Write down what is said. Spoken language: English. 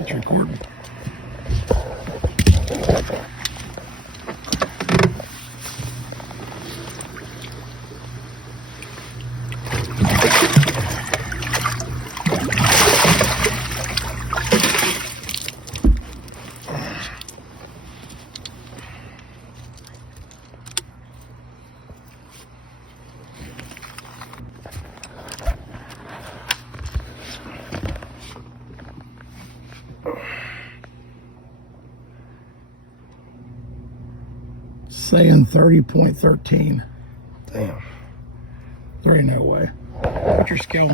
It's recording. Saying 30.13. Damn. There ain't no way. Put your scale on.